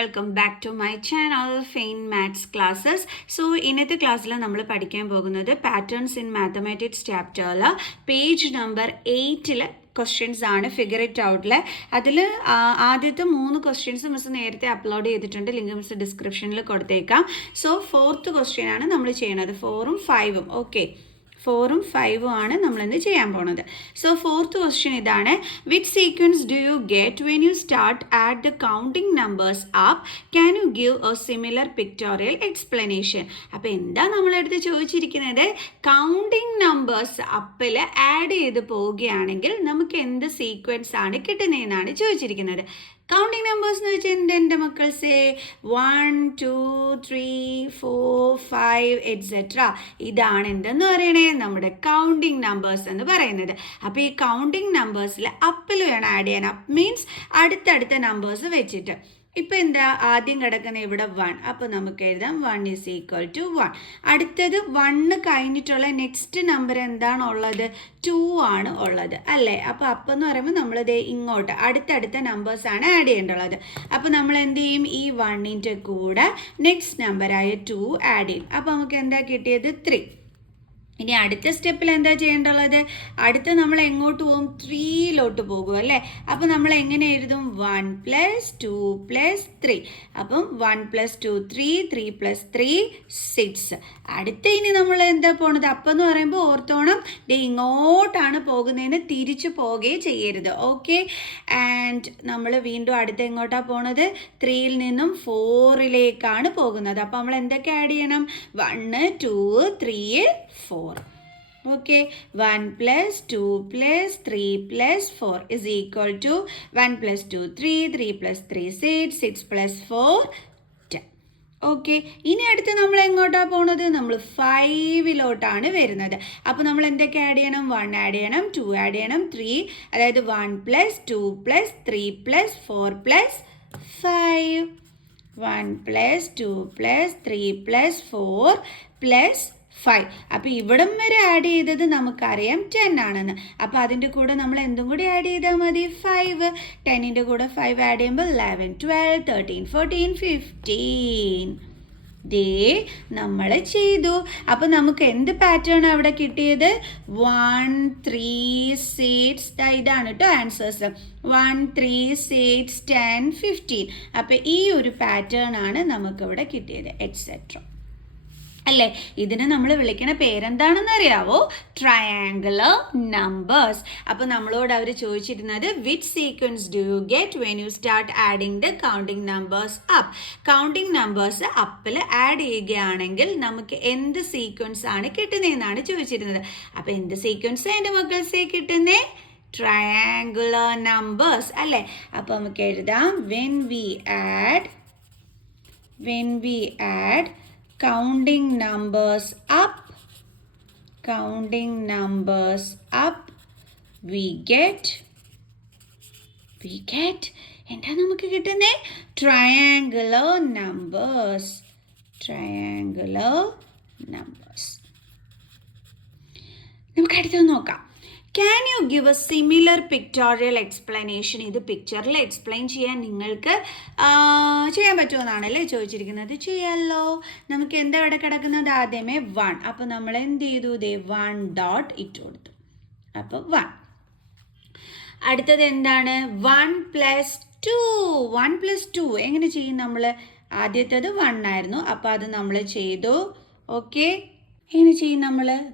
Welcome back to my channel fine maths classes. So ഇന്നത്തെ ക്ലാസ്സിൽ നമ്മൾ പഠിക്കാൻ പോകുന്നത് പാറ്റേൺസ് ഇൻ മാത്തമാറ്റിക്സ് ചാപ്റ്ററിൽ പേജ് നമ്പർ 8 ക്വസ്റ്റ്യൻസ് ആണ്. ഫിഗർ ഇറ്റ് ഔട്ടിൽ അതിൽ ആദ്യത്തെ 3 ക്വസ്റ്റ്യൻസ് മിസ് നേരത്തെ അപ്ലോഡ് ചെയ്തിട്ടുണ്ട്. ലിങ്ക് മിസ് ഡിസ്ക്രിപ്ഷനിൽ കൊടുത്തേക്കാം. സോ 4th ക്വസ്റ്റ്യൻ ആണ് നമ്മൾ ചെയ്യുന്നത്. 4ഉം 5ഉം ഓക്കെ, 4ഉം 5ഉം ആണ് നമ്മൾ ഇന്ന് ചെയ്യാൻ പോകുന്നത്. സോ 4th ക്വസ്റ്റ്യൻ ഇതാണ്: which sequence do you get when you start at the counting numbers up? Can you give A similar pictorial explanation? അപ്പോൾ എന്താ നമ്മളെടുത്ത് ചോദിച്ചിരിക്കുന്നത്? കൗണ്ടിങ് നമ്പേഴ്സ് അപ്പിൽ ആഡ് ചെയ്ത് പോവുകയാണെങ്കിൽ നമുക്ക് എന്ത് സീക്വൻസ് ആണ് കിട്ടുന്നതെന്നാണ് ചോദിച്ചിരിക്കുന്നത്. കൗണ്ടിങ് നമ്പേഴ്സ് എന്ന് വെച്ചാൽ എൻ്റെ മക്കൾസേ 1 2 3 4 5 എറ്റ്സെട്ര. ഇതാണ് എന്തെന്ന് പറയണേ, നമ്മുടെ കൗണ്ടിങ് നമ്പേഴ്സ് എന്ന് പറയുന്നത്. അപ്പോൾ ഈ കൗണ്ടിങ് നമ്പേഴ്സിൽ അപ്പിൽ വേണം ആഡ് ചെയ്യാൻ. അപ്പ് മീൻസ് അടുത്തടുത്ത നമ്പേഴ്സ് വെച്ചിട്ട്. ഇപ്പം എന്താ ആദ്യം കിടക്കുന്ന ഇവിടെ 1, അപ്പോൾ നമുക്ക് എഴുതാം 1 = 1. അടുത്തത് 1 കഴിഞ്ഞിട്ടുള്ള നെക്സ്റ്റ് നമ്പർ എന്താണുള്ളത്? 2 ആണ് ഉള്ളത് അല്ലേ? അപ്പോൾ എന്ന് പറയുമ്പോൾ നമ്മളിത് ഇങ്ങോട്ട് അടുത്തടുത്ത നമ്പേഴ്സാണ് ആഡ് ചെയ്യേണ്ടുള്ളത്. അപ്പോൾ നമ്മൾ എന്ത് ചെയ്യും? ഈ 1ൻ്റെ കൂടെ നെക്സ്റ്റ് നമ്പറായ 2 ആഡ് ചെയ്യും. അപ്പോൾ നമുക്ക് എന്താ കിട്ടിയത്? 3. ഇനി അടുത്ത സ്റ്റെപ്പിൽ എന്താ ചെയ്യേണ്ടുള്ളത്? അടുത്ത നമ്മൾ എങ്ങോട്ട് പോകും? 3ലോട്ട് പോകും അല്ലേ? അപ്പോൾ നമ്മൾ എങ്ങനെ എഴുതും? 1 + 2 + 3. അപ്പം 1 + 2 3, 3 + 3 6. അടുത്ത ഇനി നമ്മൾ എന്താ പോണത്? അപ്പം എന്ന് പറയുമ്പോൾ ഓർത്തോണം, ഇങ്ങോട്ടാണ് പോകുന്നതെന്ന് തിരിച്ചു പോകുകയേ ചെയ്യരുത്. ഓക്കെ, ആൻഡ് നമ്മൾ വീണ്ടും അടുത്ത എങ്ങോട്ടാണ് പോണത്? 3ൽ നിന്നും 4ലേക്കാണ് പോകുന്നത്. അപ്പോൾ നമ്മൾ എന്തൊക്കെ ആഡ് ചെയ്യണം? 1 2 3 4. ഓക്കെ, 1 + 2 + 3 + 4 = 1 + 2 3, 3 + 3 6, 6 + 4 10. ഓക്കെ, ഇനി അടുത്ത് നമ്മൾ എങ്ങോട്ടാണ് പോണത്? നമ്മൾ 5ലോട്ടാണ് വരുന്നത്. അപ്പോൾ നമ്മൾ എന്തൊക്കെ ആഡ് ചെയ്യണം? 1 ആഡ് ചെയ്യണം, 2 ആഡ് ചെയ്യണം, 3, അതായത് 1 + 2 + 3 + 4 + 5. 1 + 2 + 3 + 4 + 5. അപ്പോൾ ഇവിടം വരെ ആഡ് ചെയ്തത് നമുക്കറിയാം 10 ആണെന്ന്. അപ്പോൾ അതിൻ്റെ കൂടെ നമ്മൾ എന്തും കൂടി ആഡ് ചെയ്താൽ മതി? 5. 10ൻ്റെ കൂടെ 5 ആഡ് ചെയ്യുമ്പോൾ 11 12 13 14 15. ദേ നമ്മൾ ചെയ്തു. അപ്പോൾ നമുക്ക് എന്ത് പാറ്റേൺ അവിടെ കിട്ടിയത്? 1 3 6. ഇതാണ് കേട്ടോ ആൻസേഴ്സ്. 1 3 6 10 15. അപ്പോൾ ഈ ഒരു പാറ്റേൺ ആണ് നമുക്കിവിടെ കിട്ടിയത്, എറ്റ്സെട്ര അല്ലേ? ഇതിനെ നമ്മൾ വിളിക്കുന്ന പേരെന്താണെന്ന് അറിയാവോ? Triangular numbers. അപ്പോൾ നമ്മളോട് അവർ ചോദിച്ചിരുന്നത് which sequence do you get when you start adding the counting numbers up? Counting numbers അപ്പിൽ ആഡ് ചെയ്യുകയാണെങ്കിൽ നമുക്ക് എന്ത് സീക്വൻസ് ആണ് കിട്ടുന്നതെന്നാണ് ചോദിച്ചിരുന്നത്. അപ്പോൾ എന്ത് സീക്വൻസ് എൻ്റെ മക്കൾസേ കിട്ടുന്നേ? ട്രയാങ്കുലർ നമ്പേഴ്സ് അല്ലേ? അപ്പോൾ നമുക്ക് എഴുതാം when we add counting numbers up, we get എന്താ നമുക്ക് കിട്ടുന്നേ? Triangular numbers. നമുക്ക് അടുത്തത് നോക്കാം. Can you give A similar pictorial explanation? ഇത് പിക്ചറിൽ എക്സ്പ്ലെയിൻ ചെയ്യാൻ നിങ്ങൾക്ക് ചെയ്യാൻ പറ്റുമെന്നാണല്ലേ ചോദിച്ചിരിക്കുന്നത്. ചെയ്യാമല്ലോ. നമുക്ക് എന്താ ഇവിടെ കിടക്കുന്നത്? ആദ്യമേ 1. അപ്പോൾ നമ്മൾ എന്ത് ചെയ്തു? 1 ഡോട്ട് ഇട്ട് കൊടുത്തു. അപ്പോൾ 1. അടുത്തത് എന്താണ്? 1 + 2. 1 + 2 എങ്ങനെ ചെയ്യും നമ്മൾ? ആദ്യത്തേത് 1 ആയിരുന്നു, അപ്പോൾ അത് നമ്മൾ ചെയ്തു. ഓക്കെ, എങ്ങനെ ചെയ്യും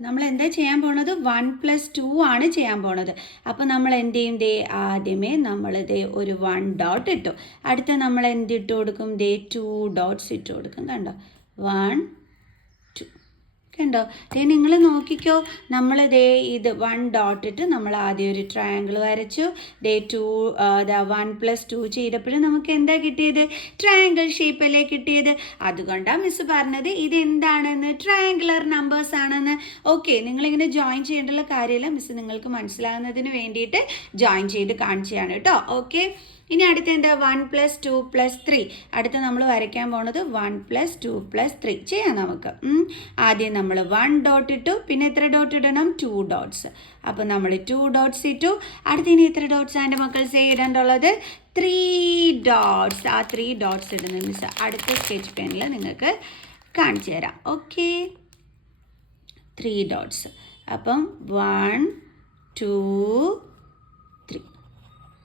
നമ്മൾ എന്താ ചെയ്യാൻ പോണത്? 1 + 2 ആണ് ചെയ്യാൻ പോണത്. അപ്പോൾ നമ്മൾ എന്ത് ചെയ്യും? ആദ്യമേ നമ്മൾ ഒരു 1 ഡോട്ട് ഇട്ടു. അടുത്ത നമ്മൾ എന്ത് ഇട്ട് കൊടുക്കും? 2 ഡോട്ട്സ് ഇട്ട് കൊടുക്കും. കണ്ടോ? 1 2. കണ്ടോ? നിങ്ങൾ നോക്കിക്കോ, നമ്മൾ ഇത് 1 ഡോട്ട് ഇട്ട് നമ്മൾ ആദ്യം ഒരു ട്രയാങ്കിൾ വരച്ചു. 1 + 2 ചെയ്തപ്പോഴും നമുക്ക് എന്താ കിട്ടിയത്? ട്രയാങ്കിൾ ഷേപ്പല്ലേ കിട്ടിയത്. അതുകൊണ്ടാണ് മിസ് പറഞ്ഞത് ഇതെന്താണെന്ന്? ട്രയാങ്കുലർ നമ്പേഴ്സ് ആണെന്ന്. ഓക്കെ, നിങ്ങളിങ്ങനെ ജോയിൻ ചെയ്യേണ്ടുള്ള കാര്യമില്ല. മിസ് നിങ്ങൾക്ക് മനസ്സിലാകുന്നതിന് വേണ്ടിയിട്ട് ജോയിൻ ചെയ്ത് കാണിച്ചതാണ് കേട്ടോ. ഓക്കെ, ഇനി അടുത്ത എന്താ 1 + 2 + 3. അടുത്ത നമ്മൾ വരയ്ക്കാൻ പോണത് 1 + 2 + 3 ചെയ്യാം നമുക്ക്. ആദ്യം നമ്മൾ 1 ഡോട്ട് ഇട്ടു, പിന്നെ എത്ര ഡോട്ട് ഇടണം? 2 ഡോട്ട്സ്. അപ്പോൾ നമ്മൾ 2 ഡോട്ട്സ് ഇട്ടു. അടുത്ത ഇനി എത്ര ഡോട്ട്സ് ആണ് മക്കൾ ചെയ്യേണ്ടതുള്ളത്? 3 ഡോട്ട്സ്. ആ 3 ഡോട്ട്സ് ഇടുന്ന മിസ് അടുത്ത സ്കെച്ച് പെനിൽ നിങ്ങൾക്ക് കാണിച്ചു തരാം. Okay, 3 dots. അപ്പം 1 2 3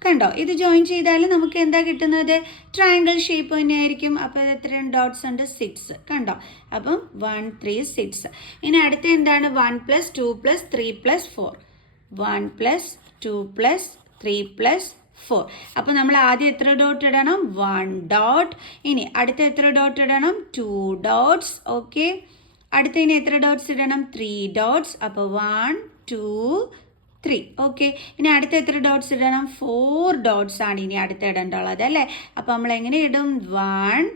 കണ്ടോ? ഇത് ജോയിൻ ചെയ്താൽ നമുക്ക് എന്താ കിട്ടുന്നത്? ട്രയാങ്കിൾ ഷേപ്പ് തന്നെയായിരിക്കും. അപ്പോൾ എത്ര ഡോട്ട്സ് ഉണ്ട്? 6. കണ്ടോ? അപ്പം 1 3 6. ഇനി അടുത്ത എന്താണ്? 1 + 2 + 3 + 4. 1 + 2 + 3 + 4. അപ്പോൾ നമ്മൾ ആദ്യം എത്ര ഡോട്ട് ഇടണം? 1 ഡോട്ട്. ഇനി അടുത്ത എത്ര ഡോട്ട് ഇടണം? 2 ഡോട്ട്സ്. ഓക്കെ, അടുത്ത ഇനി എത്ര ഡോട്ട്സ് ഇടണം? 3 ഡോട്ട്സ്. അപ്പോൾ 1 2 3. ഓക്കെ, ഇനി അടുത്ത എത്ര ഡോട്ട്സ് ഇടണം? 4 ഡോട്ട്സ് ആണ് ഇനി അടുത്ത ഇടേണ്ടുള്ളത് അല്ലേ? അപ്പോൾ നമ്മൾ എങ്ങനെ ഇടും? 1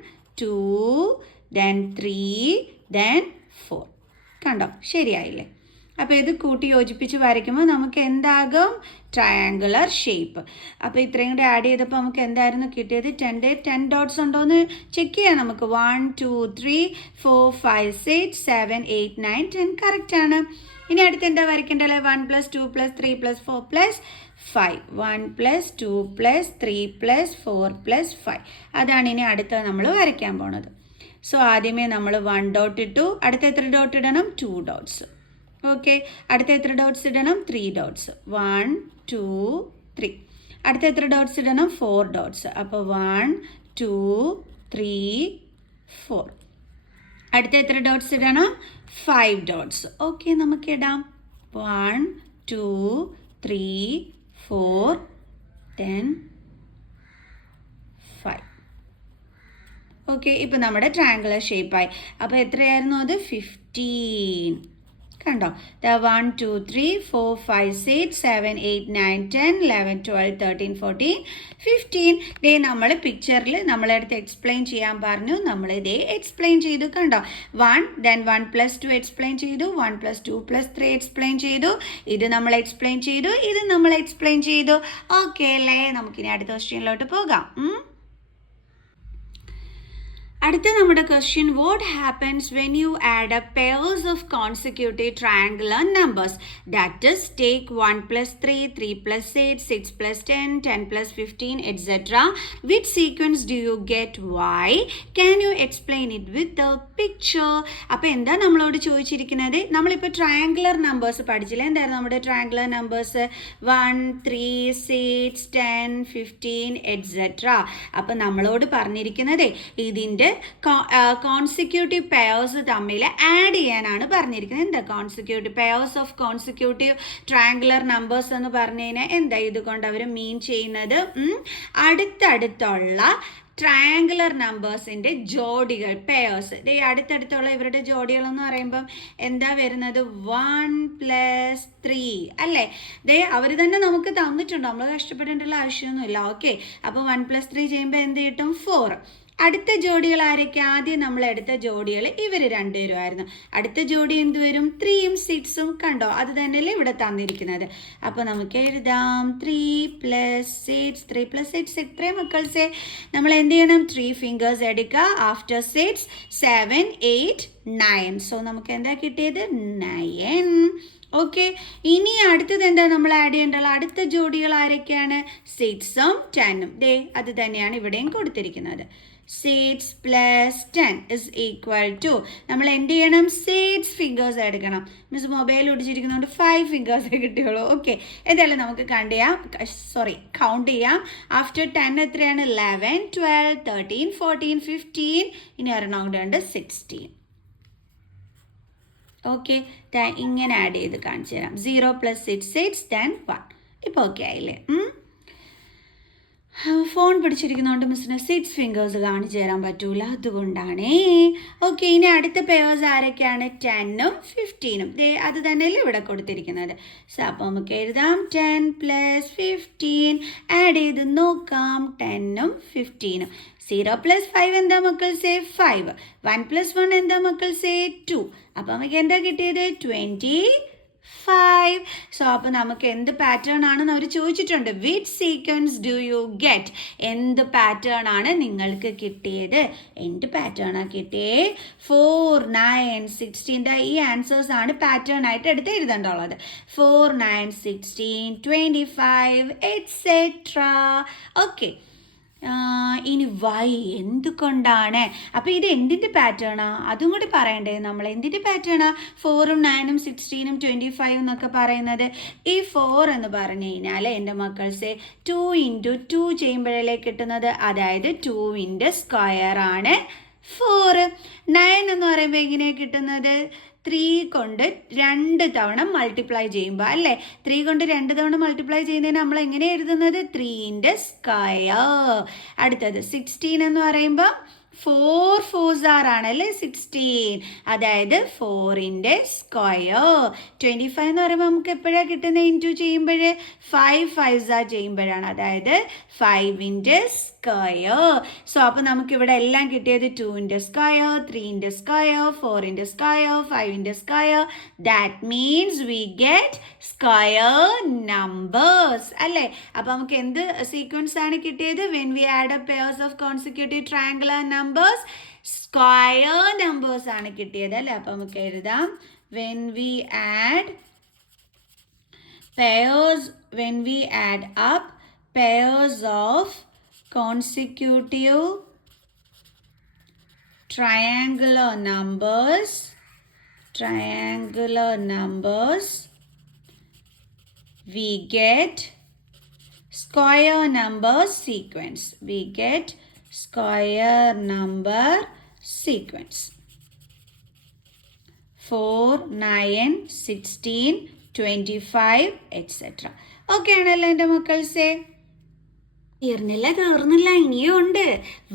2 then 3 then 4. കണ്ടോ? ശരിയായില്ലേ? അപ്പോൾ ഇത് കൂട്ടി യോജിപ്പിച്ച് വരയ്ക്കുമ്പോൾ നമുക്ക് എന്താകും? Triangular shape. അപ്പോൾ ഇത്രയും കൂടി ആഡ് ചെയ്തപ്പോൾ നമുക്ക് എന്തായിരുന്നു കിട്ടിയത്? 10 ഡോട്ട്സ് ഉണ്ടോ എന്ന് ചെക്ക് ചെയ്യാം നമുക്ക്. 1 2 3 4 5 6 7 8 9 10 കറക്റ്റ് ആണ്. ഇനി അടുത്ത് എന്താ വരയ്ക്കേണ്ടത്? 1 + 2 + 3 + 4 + 5. 1 + 2 + 3 + 4 + 5. അതാണ് ഇനി അടുത്ത നമ്മൾ വരയ്ക്കാൻ പോണത്. സോ ആദ്യമേ നമ്മൾ 1 ഡോട്ട് ഇട്ടു. അടുത്ത എത്ര ഡോട്ട് ഇടണം? 2 ഡോട്ട്സ്. ഓക്കെ, അടുത്ത എത്ര ഡോട്ട്സ് ഇടണം? 3 ഡോട്ട്സ്. 1 2 3. അടുത്ത എത്ര ഡോട്ട്സ് ഇടണം? 4 ഡോട്ട്സ്. അപ്പോൾ 1 2 3 4. അടുത്ത എത്ര ഡോട്ട്സ് ഇടണം? 5 ഡോട്ട്സ്. ഓക്കെ, നമുക്ക് ഇടാം. 1 2 3 4 10 5. ഓക്കെ, ഇപ്പോൾ നമ്മുടെ ട്രയാങ്കുലർ ഷേപ്പായി. അപ്പോൾ എത്രയായിരുന്നു അത്? 15. കണ്ടോ? 1 2 3 4 5 6 7 8 9 10 11 12 13 14 15. ദേ നമ്മൾ പിക്ചറിൽ നമ്മളെടുത്ത് എക്സ്പ്ലെയിൻ ചെയ്യാൻ പറഞ്ഞു. നമ്മൾ ഇതേ എക്സ്പ്ലെയിൻ ചെയ്തു. കണ്ടോ? 1 then 1 + 2 എക്സ്പ്ലെയിൻ ചെയ്തു, 1 + 2 + 3 എക്സ്പ്ലെയിൻ ചെയ്തു, ഇത് നമ്മൾ എക്സ്പ്ലെയിൻ ചെയ്തു, ഇത് നമ്മൾ എക്സ്പ്ലെയിൻ ചെയ്തു. ഓക്കെ അല്ലേ? നമുക്കിനി അടുത്ത ക്വസ്റ്റ്യനിലോട്ട് പോകാം. അടുത്ത നമ്മുടെ question, what happens when you add up pairs of consecutive triangular numbers? That is take 1 + 3 3 + 8 6 + 10 10 + 15 etc. Which sequence do you get? Why? Can you explain it with a picture? അപ്പോൾ എന്താ നമ്മളോട് ചോദിച്ചിരിക്കുന്നത്? നമ്മളിപ്പോൾ ട്രയാങ്കുലർ നമ്പേഴ്സ് പഠിച്ചില്ല. എന്തായിരുന്നു നമ്മുടെ triangular numbers? 1 3 6 10 15 etc. അപ്പോൾ നമ്മളോട് പറഞ്ഞിരിക്കുന്നത് ഇതിൻ്റെ കോൺസിക്യൂട്ടീവ് പെയർസ് തമ്മിൽ ആഡ് ചെയ്യാനാണ് പറഞ്ഞിരിക്കുന്നത്. എന്താ consecutive pairs of consecutive triangular numbers എന്ന് പറഞ്ഞു കഴിഞ്ഞാൽ എന്താ ഇതുകൊണ്ട് അവർ മീൻ ചെയ്യുന്നത്? അടുത്തടുത്തുള്ള ട്രയാങ്കുലർ നമ്പേഴ്സിൻ്റെ ജോഡികൾ, പെയർസ്. ഈ അടുത്തടുത്തുള്ള ഇവരുടെ ജോഡികൾ എന്ന് പറയുമ്പം എന്താ വരുന്നത്? 1 + 3 അല്ലേ? അവർ തന്നെ നമുക്ക് തന്നിട്ടുണ്ട്, നമ്മൾ കഷ്ടപ്പെടേണ്ടുള്ള ആവശ്യമൊന്നുമില്ല. ഓക്കെ, അപ്പോൾ 1 + 3 ചെയ്യുമ്പോൾ എന്ത് കിട്ടും? 4. അടുത്ത ജോഡികൾ ആരൊക്കെ? ആദ്യം നമ്മൾ എടുത്ത ജോഡികൾ ഇവർ രണ്ടുപേരുമായിരുന്നു. അടുത്ത ജോഡി എന്ത് വരും? 3ഉം 6ഉം. കണ്ടോ? അത് തന്നെയല്ലേ ഇവിടെ തന്നിരിക്കുന്നത്. അപ്പോൾ നമുക്ക് എഴുതാം 3 + 6 3 + 6 എത്രയും മക്കൾസേ? നമ്മൾ എന്ത് ചെയ്യണം? 3 ഫിംഗേഴ്സ് എടുക്കുക. ആഫ്റ്റർ 6 7 8 9. സോ നമുക്ക് എന്താ കിട്ടിയത്? 9. ഓക്കെ, ഇനി അടുത്തത് എന്താ നമ്മൾ ആഡ് ചെയ്യേണ്ടത്? അടുത്ത ജോഡികൾ ആരൊക്കെയാണ്? 6ഉം 10ഉം. അത് തന്നെയാണ് ഇവിടെയും കൊടുത്തിരിക്കുന്നത്. 6 + 10 = നമ്മൾ എന്ത് ചെയ്യണം? 6 ഫിംഗേഴ്സ് എടുക്കണം. മിസ് മൊബൈൽ ഒടിച്ചിരിക്കുന്നതുകൊണ്ട് 5 ഫിംഗേഴ്സേ കിട്ടിയുള്ളൂ. ഓക്കെ, എന്തായാലും നമുക്ക് കൗണ്ട് ചെയ്യാം. ആഫ്റ്റർ 10 എത്രയാണ്? 11 12 13 14 15. ഇനി ഒരെണ്ണം കൂടെ ഉണ്ട് 16. ഓക്കെ, ഇങ്ങനെ ആഡ് ചെയ്ത് കാണിച്ചു തരാം. 0 + 6 6 then 1. ഇപ്പോൾ ഓക്കെ ആയില്ലേ? ഫോൺ പിടിച്ചിരിക്കുന്നതുകൊണ്ട് മിസ്സിന് 6 ഫിംഗേഴ്സ് കാണിച്ചു തരാൻ പറ്റൂല, അതുകൊണ്ടാണേ. ഓക്കെ, ഇനി അടുത്ത പെയർസ് ആരൊക്കെയാണ്? 10ഉം 15ഉം. അത് തന്നെയല്ലേ ഇവിടെ കൊടുത്തിരിക്കുന്നത്. സോ അപ്പോൾ നമുക്ക് എഴുതാം 10 + 15. ആഡ് ചെയ്ത് നോക്കാം. 10ഉം 15ഉം. 0 + 5 എന്താ മക്കൾസേ? 5. 1 + 1 എന്താ മക്കൾസേ? 2. അപ്പോൾ നമുക്ക് എന്താ കിട്ടിയത്? 25. 5. സോ അപ്പോൾ നമുക്ക് എന്ത് പാറ്റേൺ ആണെന്ന് അവർ ചോദിച്ചിട്ടുണ്ട്. Which sequence do you get? എന്ത് പാറ്റേൺ ആണ് നിങ്ങൾക്ക് കിട്ടിയത്? എന്ത് പാറ്റേൺ ആണ് കിട്ടിയേ? 4, 9, 16. ഈ ആൻസേഴ്സ് ആണ് പാറ്റേൺ ആയിട്ട് എടുത്ത് എഴുതേണ്ടുള്ളത്. 4, 9, 16, 25, എക്സെട്ര. ഓക്കെ, ഇനി വൈ എന്തുകൊണ്ടാണ്? അപ്പോൾ ഇത് എന്തിൻ്റെ പാറ്റേണാ? അതും കൂടി പറയണ്ടേ നമ്മൾ. എന്തിൻ്റെ പാറ്റേണാ 4ഉം 9ഉം 16ഉം 25 എന്നൊക്കെ പറയുന്നത്? ഈ 4 എന്ന് പറഞ്ഞു കഴിഞ്ഞാൽ എൻ്റെ മക്കൾസെ 2 × 2 ചെയ്യുമ്പോഴല്ലേ കിട്ടുന്നത്. അതായത് 2ൻ്റെ സ്ക്വയർ ആണ് 4. 9 എന്ന് പറയുമ്പോൾ എങ്ങനെയാണ് കിട്ടുന്നത്? 3 കൊണ്ട് 2 തവണ മൾട്ടിപ്ലൈ ചെയ്യുമ്പോൾ അല്ലേ? 3 കൊണ്ട് 2 തവണ മൾട്ടിപ്ലൈ ചെയ്യുന്നതിന് നമ്മൾ എങ്ങനെ എഴുതുന്നത്? 3ൻ്റെ സ്ക്വയർ. അടുത്തത് 16 എന്ന് പറയുമ്പോൾ 4 4s ആണല്ലേ 16, അതായത് 4ൻ്റെ സ്ക്വയർ. 25 എന്ന് പറയുമ്പോൾ നമുക്ക് എപ്പോഴാണ് കിട്ടുന്നത്? ഇൻറ്റു ചെയ്യുമ്പോൾ 5 5s ചെയ്യുമ്പോഴാണ്, അതായത് 5ൻ്റെ സ്ക്വയർ. സോ അപ്പോൾ നമുക്കിവിടെ എല്ലാം കിട്ടിയത് 2ൻ്റെ സ്ക്വയർ, 3ൻ്റെ സ്ക്വയർ, 4ൻ്റെ സ്ക്വയർ, 5ൻ്റെ square. That means we get square numbers അല്ലേ? അപ്പോൾ നമുക്ക് എന്ത് സീക്വൻസ് ആണ് കിട്ടിയത്? When we add up pairs of consecutive triangular numbers, square numbers ആണ് കിട്ടിയത് അല്ലേ? അപ്പോൾ നമുക്ക് എഴുതാം when we add up pairs of consecutive triangular numbers, we get square number sequence. 4, 9, 16, 25, etc. Okay ആണല്ലോ എൻ്റെ മക്കൾസേ? തീർന്നില്ല, ഇനിയും ഉണ്ട്.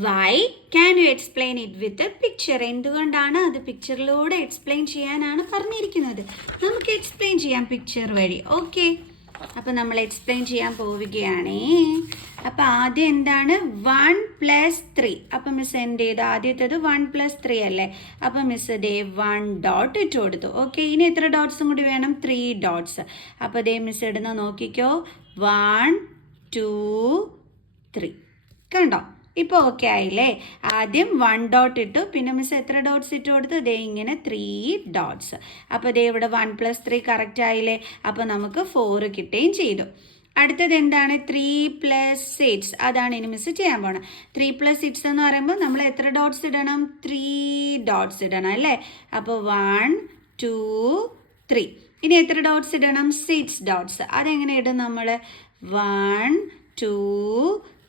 Why can you explain it with a picture? എന്തുകൊണ്ടാണ് അത് പിക്ചറിലൂടെ എക്സ്പ്ലെയിൻ ചെയ്യാനാണ് പറഞ്ഞിരിക്കുന്നത്. നമുക്ക് എക്സ്പ്ലെയിൻ ചെയ്യാം പിക്ചർ വഴി. ഓക്കെ, അപ്പം നമ്മൾ എക്സ്പ്ലെയിൻ ചെയ്യാൻ പോവുകയാണേ. അപ്പം ആദ്യം എന്താണ്? 1 + 3. അപ്പം മിസ് എന്ത് ചെയ്തു? ആദ്യത്തേത് 1 + 3 അല്ലേ? അപ്പം മിസ് ദേ 1 ഡോട്ട് ഇട്ട് കൊടുത്തു. ഓക്കെ, ഇനി എത്ര ഡോട്ട്സും കൂടി വേണം? 3 ഡോട്ട്സ്. അപ്പോൾ ദേ മിസ് ഇടുന്ന നോക്കിക്കോ, 1 2 3. കണ്ടോ? ഇപ്പോൾ ഓക്കെ ആയില്ലേ? ആദ്യം 1 ഡോട്ട് ഇട്ടു, പിന്നെ മിസ് എത്ര ഡോട്ട്സ് ഇട്ട് കൊടുത്തു? ദേ ഇങ്ങനെ 3 ഡോട്ട്സ്. അപ്പോൾ ദേ ഇവിടെ 1 + 3 കറക്റ്റ് ആയില്ലേ? അപ്പോൾ നമുക്ക് 4 കിട്ടുകയും ചെയ്തു. അടുത്തത് എന്താണ്? 3 + 6. അതാണ് ഇനി മിസ് ചെയ്യാൻ പോണം. 3 + 6 എന്ന് പറയുമ്പോൾ നമ്മൾ എത്ര ഡോട്ട്സ് ഇടണം? 3 ഡോട്ട്സ് ഇടണം അല്ലേ? അപ്പോൾ 1 2 3. ഇനി എത്ര ഡോട്ട്സ് ഇടണം? 6 ഡോട്ട്സ്. അതെങ്ങനെ ഇടും നമ്മൾ? 1 2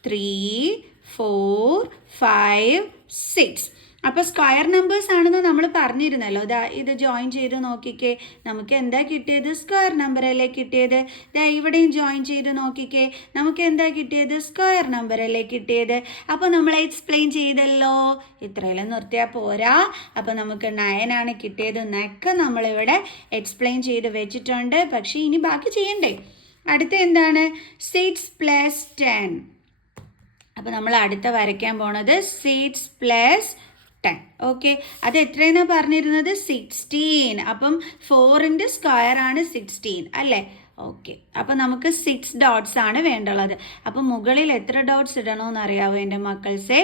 3 4 5 6. അപ്പോൾ സ്ക്വയർ നമ്പേഴ്സ് ആണെന്ന് നമ്മൾ പറഞ്ഞിരുന്നല്ലോ. ഇത് ജോയിൻ ചെയ്ത് നോക്കിക്കേ, നമുക്ക് എന്താ കിട്ടിയത്? സ്ക്വയർ നമ്പർ അല്ലേ കിട്ടിയത്. ഇവിടെയും ജോയിൻ ചെയ്ത് നോക്കിക്കേ, നമുക്ക് എന്താ കിട്ടിയത്? സ്ക്വയർ നമ്പർ അല്ലേ കിട്ടിയത്. അപ്പോൾ നമ്മൾ എക്സ്പ്ലെയിൻ ചെയ്തല്ലോ. ഇത്രയെല്ലാം നിർത്തിയാൽ പോരാ. അപ്പോൾ നമുക്ക് 9 ആണ് കിട്ടിയത് എന്നൊക്കെ നമ്മളിവിടെ എക്സ്പ്ലെയിൻ ചെയ്ത് വെച്ചിട്ടുണ്ട്. പക്ഷേ ഇനി ബാക്കി ചെയ്യണ്ടേ? അടുത്ത എന്താണ്? 6 + 10. അപ്പോൾ നമ്മൾ അടുത്ത വരയ്ക്കാൻ പോണത് 6 + 10. ഓക്കെ, അത് എത്രയെന്നാണ് പറഞ്ഞിരുന്നത്? 16. അപ്പം 4ൻ്റെ സ്ക്വയർ ആണ് 16 അല്ലേ? ഓക്കെ, അപ്പോൾ നമുക്ക് 6 ഡോട്ട്സ് ആണ് വേണ്ടുള്ളത്. അപ്പോൾ മുകളിൽ എത്ര ഡോട്ട്സ് ഇടണമെന്ന് അറിയാവോ എൻ്റെ മക്കൾസേ?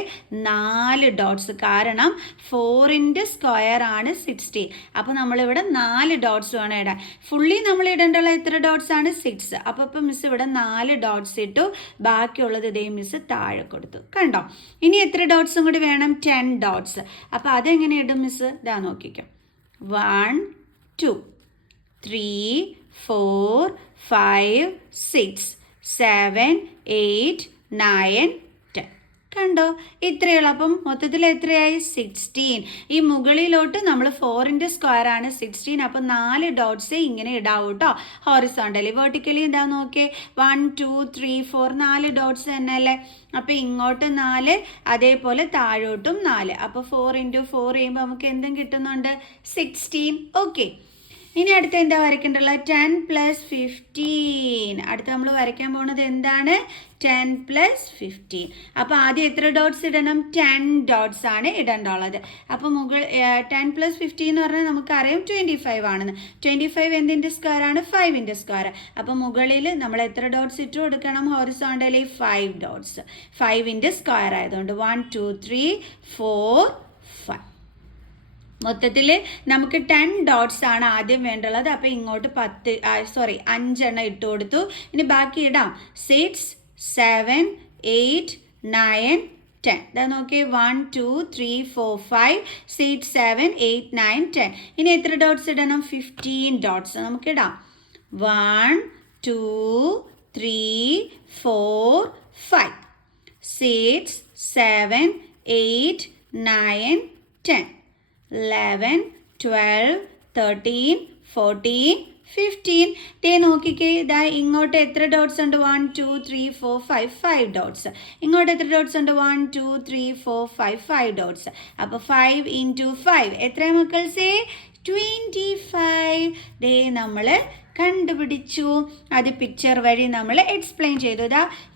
4 ഡോട്ട്സ്. കാരണം 4ൻ്റെ സ്ക്വയർ ആണ് 16. അപ്പോൾ നമ്മളിവിടെ 4 ഡോട്ട്സ് വേണം ഇടാൻ. ഫുള്ളി നമ്മൾ ഇടേണ്ടുള്ള എത്ര ഡോട്ട്സ് ആണ്? 6. അപ്പോൾ മിസ് ഇവിടെ 4 ഡോട്ട്സ് ഇട്ടു. ബാക്കിയുള്ളത് ഇതേ മിസ് താഴെ കൊടുത്തു. കണ്ടോ? ഇനി എത്ര ഡോട്ട്സും കൂടി വേണം? 10 ഡോട്ട്സ്. അപ്പോൾ അതെങ്ങനെ ഇടും മിസ്? ഇതാ നോക്കിക്കോ. 1 2 3 4 5 6 7 8 9 10. കണ്ടോ? ഇത്രയുള്ളൂ. അപ്പം മൊത്തത്തിൽ എത്രയായി? 16. ഈ മുകളിലോട്ട് നമ്മൾ 4ൻ്റെ സ്ക്വയർ ആണ് 16. അപ്പം 4 ഡോട്ട്സ് ഇങ്ങനെ ഇടാവൂ കേട്ടോ. ഹോറിസോണ്ടലി. വെർട്ടിക്കലി എന്താ നോക്കിയേ? 1 2 3 4 4 ഡോട്ട്സ് തന്നെ അല്ലേ? അപ്പോൾ ഇങ്ങോട്ട് 4, അതേപോലെ താഴോട്ടും 4. അപ്പോൾ 4 × 4 ചെയ്യുമ്പോൾ നമുക്ക് എന്തും കിട്ടുന്നുണ്ട്? 16. ഓക്കെ, ഇനി അടുത്ത എന്താ വരയ്ക്കേണ്ടുള്ളത്? 10 + 15. അടുത്ത നമ്മൾ വരയ്ക്കാൻ പോകുന്നത് എന്താണ്? 10 + 15. അപ്പോൾ ആദ്യം എത്ര ഡോട്ട്സ് ഇടണം? 10 ഡോട്ട്സ് ആണ് ഇടേണ്ടുള്ളത്. അപ്പോൾ 10 + 15 എന്ന് പറഞ്ഞാൽ നമുക്കറിയാം 25 ആണെന്ന്. 25 എന്തിൻ്റെ സ്ക്വയർ ആണ്? 5ൻ്റെ സ്ക്വയർ. അപ്പോൾ മുകളിൽ നമ്മൾ എത്ര ഡോട്ട്സ് ഇട്ട് കൊടുക്കണം? Horizontally 5 dots. 5ൻ്റെ സ്ക്വയർ ആയതുകൊണ്ട് 1 2 3 4 5. മൊത്തത്തിൽ നമുക്ക് 10 ഡോട്ട്സ് ആണ് ആദ്യം വേണ്ടുള്ളത്. അപ്പോൾ ഇങ്ങോട്ട് 5 എണ്ണം ഇട്ട് കൊടുത്തു. ഇനി ബാക്കി ഇടാം. 6 7 8 9 10. ഇതാ നോക്കിയേ, 1 2 3 4 5 6 7 8 9 10. ഇനി എത്ര ഡോട്ട്സ് ഇടണം? 15 ഡോട്ട്സ് നമുക്ക് ഇടാം. 1 2 3 4 5 6 7 8 9 10 11 12 13 14 15. ദേ നോക്കിക്കേ, ഇതാ ഇങ്ങോട്ട് എത്ര ഡോട്ട്സ് ഉണ്ട്? 1 2 3 4 5 5 ഡോട്ട്സ്. ഇങ്ങോട്ട് എത്ര ഡോട്ട്സ് ഉണ്ട്? 1 2 3 4 5 5 ഡോട്ട്സ്. അപ്പോൾ 5 × 5 എത്ര മക്കൾസേ? 25. ദേ നമ്മൾ കണ്ടുപിടിച്ചു. അത് പിക്ചർ വഴി നമ്മൾ എക്സ്പ്ലെയിൻ ചെയ്തു.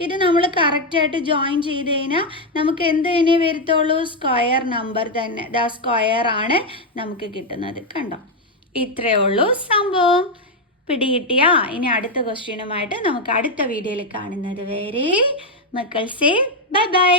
ഇത് നമ്മൾ കറക്റ്റായിട്ട് ജോയിൻ ചെയ്ത് കഴിഞ്ഞാൽ നമുക്ക് എന്ത് തന്നെ വരത്തുള്ളൂ? സ്ക്വയർ നമ്പർ തന്നെ. സ്ക്വയർ ആണ് നമുക്ക് കിട്ടുന്നത്. കണ്ടോ? ഇത്രയേ ഉള്ളൂ സംഭവം. പിടികിട്ടിയാ? ഇനി അടുത്ത ക്വസ്റ്റ്യനുമായിട്ട് നമുക്ക് അടുത്ത വീഡിയോയിൽ കാണുന്നത് വരെ മക്കൾസേ ബൈ ബൈ.